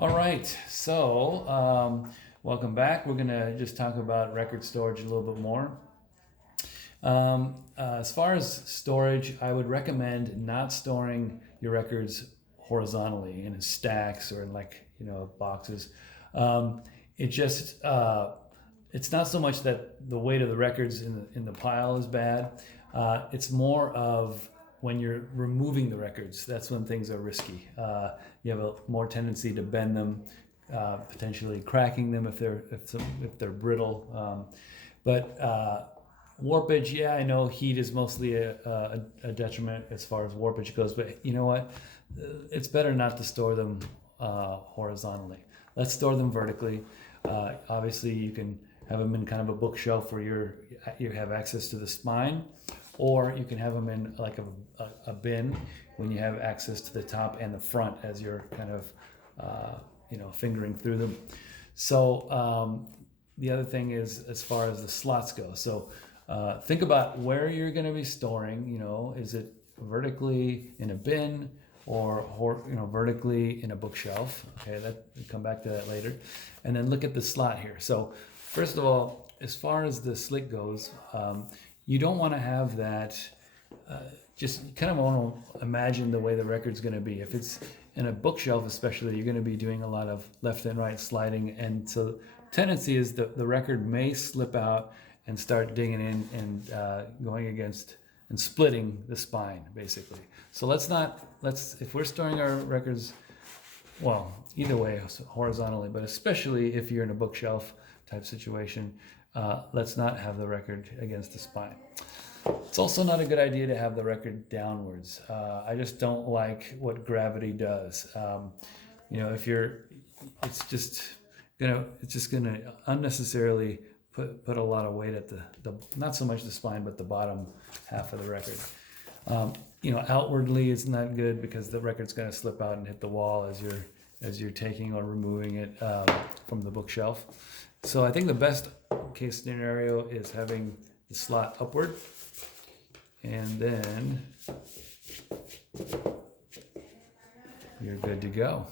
All right, so welcome back. We're gonna just talk about record storage a little bit more. As far as storage, I would recommend not storing your records horizontally in stacks or in boxes. Um, it just it's not so much that the weight of the records in the pile is bad. It's more of when you're removing the records. That's when things are risky. You have a more tendency to bend them, potentially cracking them if they're brittle. But warpage, yeah, I know heat is mostly a detriment as far as warpage goes, but you know what? It's better not to store them horizontally. Let's store them vertically. Obviously, you can have them in kind of a bookshelf where you have access to the spine, or you can have them in like a bin when you have access to the top and the front as you're kind of fingering through them. So the other thing is as far as the slots go. So think about where you're going to be storing. Is it vertically in a bin or vertically in a bookshelf? Okay, we'll come back to that later. And then look at the slot here. So first of all, as far as the slit goes, you don't want to have that. Just kind of want to imagine the way the record's going to be. If it's in a bookshelf, especially, you're going to be doing a lot of left and right sliding, and so tendency is that the record may slip out and start digging in and going against and splitting the spine, basically. So if we're storing our records, well, either way, horizontally, but especially if you're in a bookshelf type situation, let's not have the record against the spine. It's also not a good idea to have the record downwards. I just don't like what gravity does. It's just gonna unnecessarily put a lot of weight at the not so much the spine, but the bottom half of the record. Outwardly it's not good because the record's gonna slip out and hit the wall as you're taking or removing it from the bookshelf. So I think the best case scenario is having the slot upward, and then you're good to go.